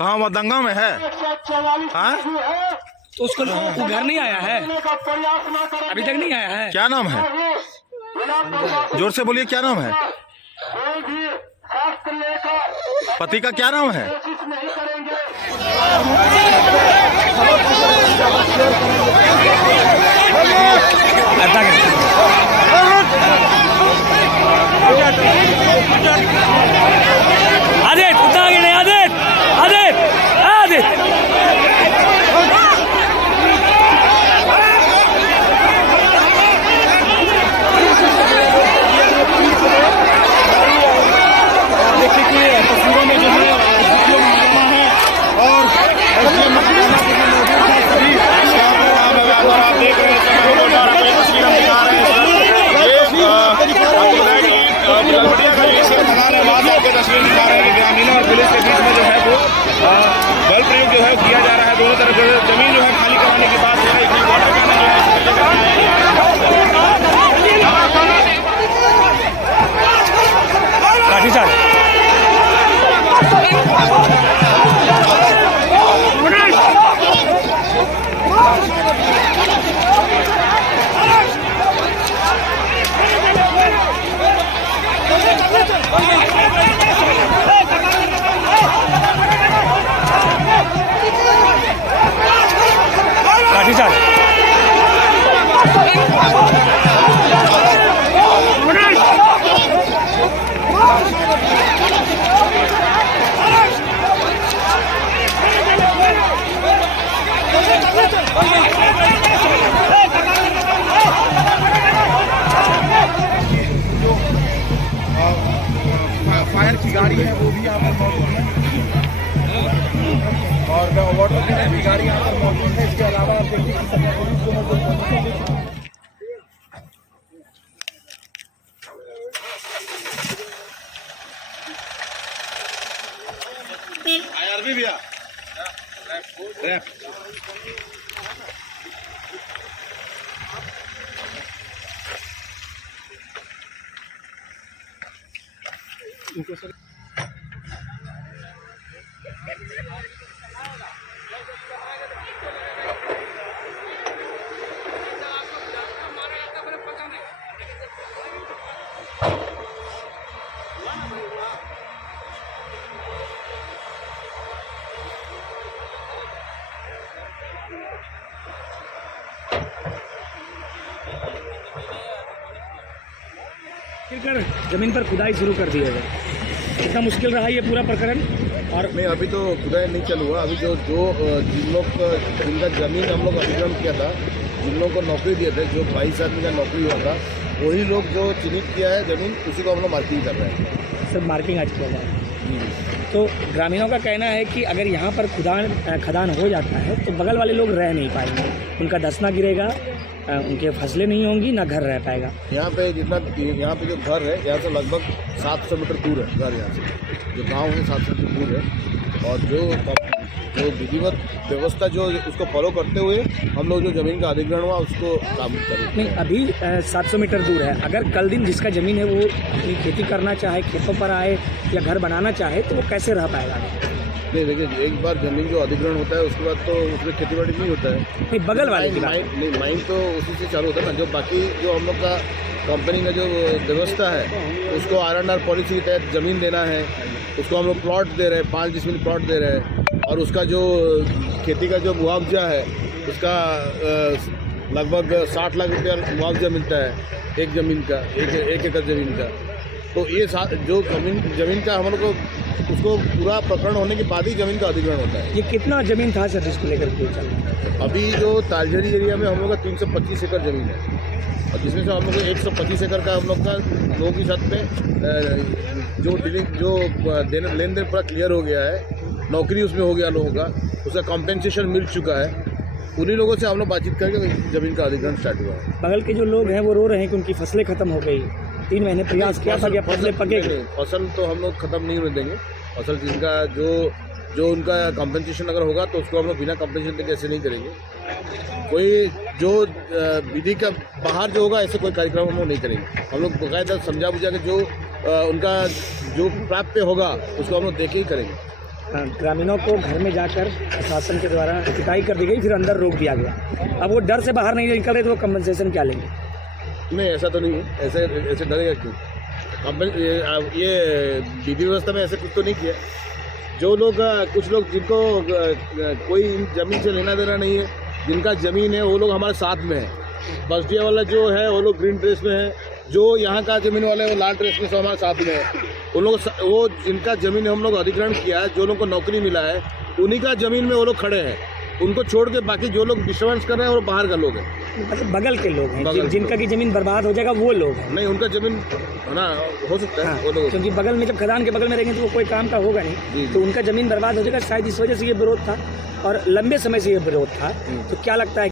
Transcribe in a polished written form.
कहाँ वहाँ दंगा में है? हाँ? तो उसको वो घर नहीं आया है, अभी तक नहीं आया है। क्या नाम है? जोर से बोलिए, क्या नाम है? पति का क्या नाम है? आदित्य उतना आगे नहीं, आदित्य आदित्य आदित्य तस्वीरों में जो है और आप देख रहे हैं तस्वीर हम दिखा रहे हैं। तस्वीर दिखा रहे हैं ग्रामीणों और पुलिस के बीच में जो है वो बल प्रयोग जो है किया जा रहा है। दोनों तरफ जमीन जो है खाली कराने की बात हो रही थी। वाटर कैनल जो है काफी सारे काफी सारे फायर की गाड़ी है वो भी यहाँ पर मौजूद है और वाटर कैनल की गाड़ी यहाँ पर मौजूद है। इसके अलावा आप देखिए पुलिस को मौजूद आईआरबी भैया रैप जमीन पर खुदाई शुरू कर दी है। कितना मुश्किल रहा ये पूरा प्रकरण? और नहीं, अभी तो खुदाई नहीं चालू हुआ। अभी जो जिनका जमीन हम लोग अधिग्रहण किया था, जिन लोगों को नौकरी दिए थे, जो 22 आदमी का नौकरी हुआ था, वही लोग जो चिन्हित किया है जमीन, उसी को हम लोग मार्किंग कर रहे हैं। सब मार्किंग आज किया जाए। तो ग्रामीणों का कहना है कि अगर यहाँ पर खदान हो जाता है तो बगल वाले लोग रह नहीं पाएंगे, उनका धंसना गिरेगा, उनके फसलें नहीं होंगी, ना घर रह पाएगा। यहाँ पे यहाँ पे जो घर है, यहाँ से लगभग 700 मीटर दूर है घर। यहाँ से जो गांव है 700 मीटर दूर है। और जो विधिवत व्यवस्था जो उसको फॉलो करते हुए हम लोग जो जमीन का अधिग्रहण हुआ उसको काम करें। नहीं, अभी 700 मीटर दूर है। अगर कल दिन जिसका ज़मीन है वो अपनी खेती करना चाहे, खेतों पर आए या घर बनाना चाहे तो वो कैसे रह पाएगा? नहीं, देखिए, एक बार जमीन जो अधिग्रहण होता है उसके बाद तो उसमें खेती बाड़ी नहीं होता है। नहीं, बगल वाले की नहीं, माइन तो उसी से चालू होता है ना। जो बाकी जो हम लोग का कंपनी का जो व्यवस्था है उसको R&R पॉलिसी के तहत ज़मीन देना है, उसको हम लोग प्लॉट दे रहे हैं, 5 डिसमिल प्लॉट दे रहे हैं। और उसका जो खेती का जो मुआवजा है उसका लगभग 60 लाख रुपया मुआवजा मिलता है एक ज़मीन का, एक एकड़ ज़मीन का। तो ये जो ज़मीन का हम लोग को उसको पूरा प्रकरण होने के बाद ही ज़मीन का अधिग्रहण होता है। ये कितना ज़मीन था सर इसको लेकर के? अभी जो तालझड़ी एरिया में हम लोग का 325 एकड़ ज़मीन है और जिसमें से हम लोग को 125 एकड़ का हम लोग का लोगों की साथ में जो लेन देन पूरा क्लियर हो गया है, नौकरी उसमें हो गया लोगों का, उसका कॉम्पेंसेशन मिल चुका है। उन्हीं लोगों से हम लोग बातचीत करके ज़मीन का अधिग्रहण स्टार्ट हुआ है। बगल के जो लोग हैं वो रो रहे हैं कि उनकी फसलें खत्म हो गई। 3 महीने प्रयास किया था कि फसलें पकेगी। फसल तो हम लोग खत्म नहीं होने देंगे। फसल जिनका जो उनका कॉम्पेंसेशन अगर होगा तो उसको हम लोग बिना कॉम्पेंसेशन के ऐसे नहीं करेंगे। कोई जो विधि का बाहर जो होगा ऐसे कोई कार्यक्रम हम लोग नहीं करेंगे। हम लोग बाकायदा समझा बुझा के जो उनका जो प्राप्य होगा उसको हम लोग देके ही करेंगे। ग्रामीणों को घर में जाकर प्रशासन के द्वारा पिटाई कर दी गई, फिर अंदर रोक दिया गया। अब वो डर से बाहर नहीं निकल रहे तो वो कंपनसेशन क्या लेंगे? नहीं, ऐसा तो नहीं है। ऐसे डरेगा क्यों? ये विधि व्यवस्था में ऐसे कुछ तो नहीं किया। जो लोग कुछ लोग जिनको कोई ज़मीन से लेना देना नहीं है, जिनका ज़मीन है वो लोग हमारे साथ में है। बस्तिया वाला जो है वो लोग ग्रीन ड्रेस में है, जो यहाँ का ज़मीन वाले वो लाल ड्रेस में सब हमारे साथ में है। उन लोग वो जिनका ज़मीन हम लोग अधिग्रहण किया है, जो लोगों को नौकरी मिला है, उन्हीं का ज़मीन में वो लोग खड़े हैं। उनको छोड़ के बाकी जो लोग डिस्टर्बेंस कर रहे हैं वो बाहर का लोग हैं, मतलब बगल के लोग हैं, बगल के जिनका की ज़मीन बर्बाद हो जाएगा वो लोग हैं। नहीं, उनका ज़मीन ना हो सकता है। हाँ, वो लोग क्योंकि बगल में जब खदान के बगल में रहेंगे तो वो कोई काम का होगा नहीं, तो उनका ज़मीन बर्बाद हो जाएगा। शायद इस वजह से ये विरोध था और लंबे समय से ये विरोध था। तो क्या लगता है